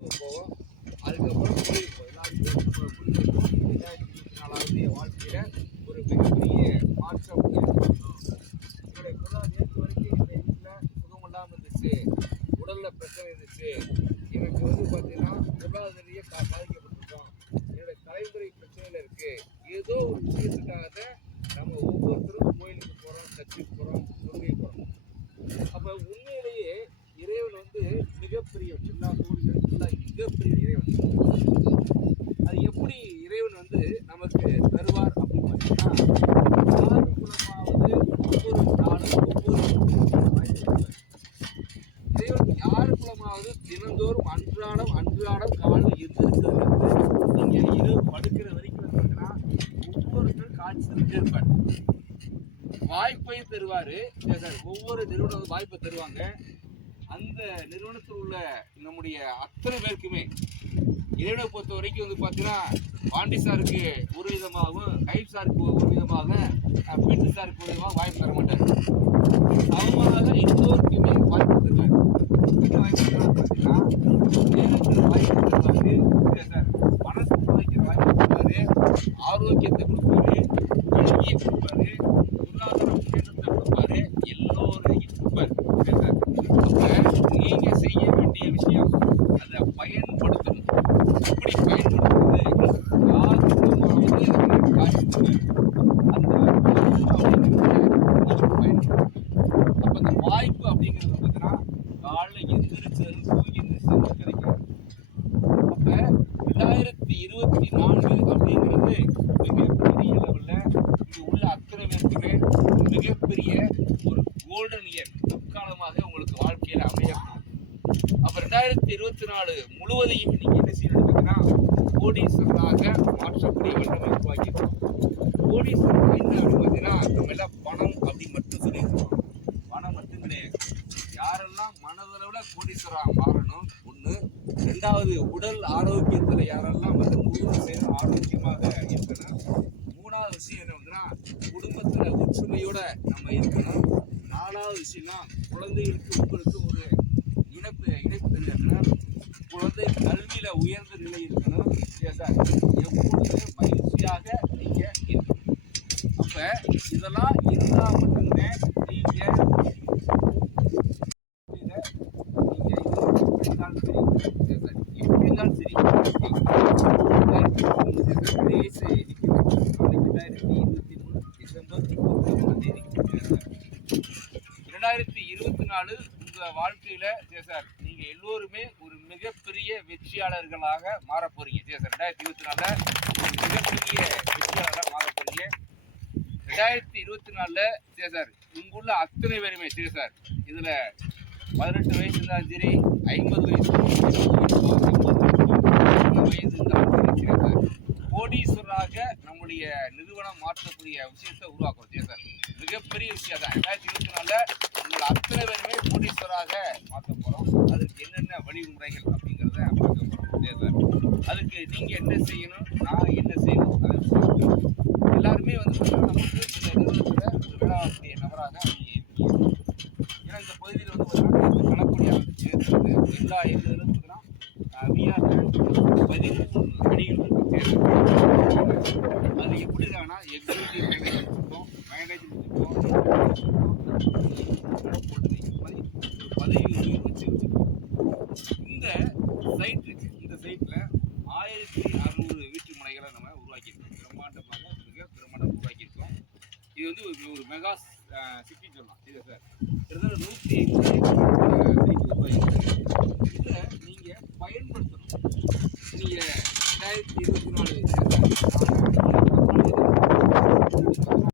போவோம். அதுக்கப்புறம் போயிருப்போம். எல்லாருமே நம்ம புரிஞ்சுக்கணும். 2024வது என் வாழ்க்கையில ஒரு மிகப்பெரிய மாற்றம் ஏற்படணும். என்னுடைய பொருளாதார நேற்று வரைக்கும் என்னுடைய வீட்டில் சுகம் இல்லாமல் இருந்துச்சு, உடல்ல பிரச்சனை இருந்துச்சு, எனக்கு பார்த்தீங்கன்னா பொருளாதாரிய பாதிக்கப்பட்டிருக்கோம், என்னுடைய தலைமுறை பிரச்சனையில இருக்கு. ஏதோ ஒரு விஷயத்துக்காக நம்ம ஒவ்வொருத்தரும் கோயிலுக்கு போறோம், சர்ச்சுக்கு போறோம், கொள்கை போறோம். அப்ப உண்மையிலேயே இறைவன் மிகப்பெரிய எல்லா கோடிகளும் மிகப்பெரிய இறைவன். அது எப்படி இறைவன் நமக்கு தருவார் அப்படின்னு பார்த்தீங்கன்னா, ஆறு குலமாவது ஒவ்வொரு நாளும் இறைவன் யாரு குலமாவது தினந்தோறும் அன்றாடம் காலையில் இருந்திருக்கிறது நீங்க இரவு படுக்கிற வரைக்கும் பார்த்தீங்கன்னா ஒவ்வொருத்தரும் காட்சி தந்துட்டே இருப்பாரு. வாய்ப்பை தருவாரு. ஒவ்வொரு நிறுவனம் வாய்ப்பை தருவாங்க. அந்த நிறுவனத்தில் உள்ள நம்முடைய அத்தனை பேருக்குமே இறைவனை பொறுத்த வரைக்கும் பார்த்தீங்கன்னா, பாண்டி சாருக்கு ஒரு விதமாகவும், கைப் சாருக்கு ஒரு விதமாக, பீட்டு சாருக்கு ஒரு விதமாக வாய்ப்பு தர மாட்டார். அவங்களால எல்லோருக்குமே வாய்ப்பு தருவார். என்ன வாய்ப்பு தருவார் பார்த்தீங்கன்னா, நேரத்தில் வாய்ப்பு தருவாரு, மனசுக்கு வைக்கிற வாய்ப்பு தருவாரு, ஆரோக்கியத்தை கொடுப்பாரு, கல்வியை கொடுப்பாரு, பொருளாதார முன்னேற்றத்தை கொடுப்பாரு, எல்லோரையும் கொடுப்பாரு. நீங்க செய்ய வேண்டிய விஷயம் அதை பயன்படுத்தணும். எப்படி பயன்படுத்துறது? அப்ப அந்த வாய்ப்பு அப்படிங்கிறது பார்த்தீங்கன்னா காலைல எந்திரிச்சது தூங்கி எந்திரிச்சது கிடைக்கும். அப்ப 2024 அப்படிங்கிறது மிகப்பெரிய லெவல்ல இங்க உள்ள அத்தனை பேருக்குமே மிகப்பெரிய ஒரு கோல்டன் இயர், முற்காலமாக உங்களுக்கு வாழ்க்கையில அமையணும். அப்ப 2024 முழுவதையும் நீங்க என்ன செய்யணும் பார்த்தீங்கன்னா, கோடீஸ்வரராக மாற்றக்கூடிய வல்லமை உருவாக்கியிருக்கோம். கோடீஸ்வரன் என்ன அப்படின்னு பார்த்தீங்கன்னா, நம்ம எல்லாம் பணம் அப்படி மட்டும் சொல்லியிருக்கோம். பணம் மட்டும் கிடையாது. யாரெல்லாம் மனதளவுல கோடீஸ்வரராக மாறணும் ஒண்ணு. ரெண்டாவது, உடல் ஆரோக்கியத்துல யாரெல்லாம் முழு சேர ஆரோக்கியமாக இருக்கணும். மூணாவது விஷயம் என்ன வந்துன்னா, குடும்பத்துல ஒற்றுமையோட நம்ம இருக்கணும். நாலாவது விஷயம்னா, குழந்தைகளுக்கு உங்களுக்கு ஒரு இணைப்பு தெரியணும். குழந்தை கல்வியில உயர்ந்த நிலை இருக்கணும். எப்பொழுதும் மகிழ்ச்சியாக நீங்க இருக்கணும். அப்ப இதெல்லாம் இருந்தா மட்டுமே நீங்க எப்படி இருந்தாலும் சரி 2024 உங்க வாழ்க்கையில நீங்க எல்லோருமே ஒரு மிகப்பெரிய வெற்றியாளர்களாக மாற போறீங்க. 2024 மிகப்பெரிய வெற்றியாளராக மாற போறீங்க. 2024 இங்குள்ள அத்தனை பேருமே இதுல 18 வயசு இருந்தாலும் சரி, 50 வயசு, 80 வயசு இருந்தாலும் கோடீஸ்வரராக நம்முடைய நிறுவனம் மாற்றக்கூடிய விஷயத்தை உருவாக்கும். மிகப்பெரிய விஷயம் தான். 2024 உங்களை அத்தனை பேருமே கோடீஸ்வரராக மாற்ற போறோம். அதுக்கு என்னென்ன வழிமுறைகள் அப்படிங்கிறத பார்க்க போறோம். அதுக்கு நீங்க என்ன செய்யணும், நான் என்ன செய்யணும், எல்லாருமே நமக்கு இந்த நிறுவனத்துல ஒரு விழாக்கூடிய நபராக நீங்க இருக்கீங்க. ஏன்னா இந்த பகுதியில் பார்த்தீங்கன்னா கணக்குடி ஆரம்பிச்சு எல்லா இதுகளும் பார்த்தீங்கன்னா 13 அணிகள் அது எப்படி இருக்காங்கன்னா, எக்ஸிக்யூட்டிவ் மேனேஜர் வச்சுருக்கோம், மேனேஜர் வச்சுருக்கோம், பதவி வச்சுருக்கோம். இந்த சைட் இருக்கு. இந்த சைட்டில் 1600 வீட்டு முனைகளை நம்ம உருவாக்கியிருக்கோம். மிக பிரம்மாண்டம் உருவாக்கியிருக்கோம். இது ஒரு மெகா சிட்டி சொல்லலாம். கிட்டத்தட்ட 150 இதை நீங்கள் பயன்படுத்தணும். நீங்கள் 2024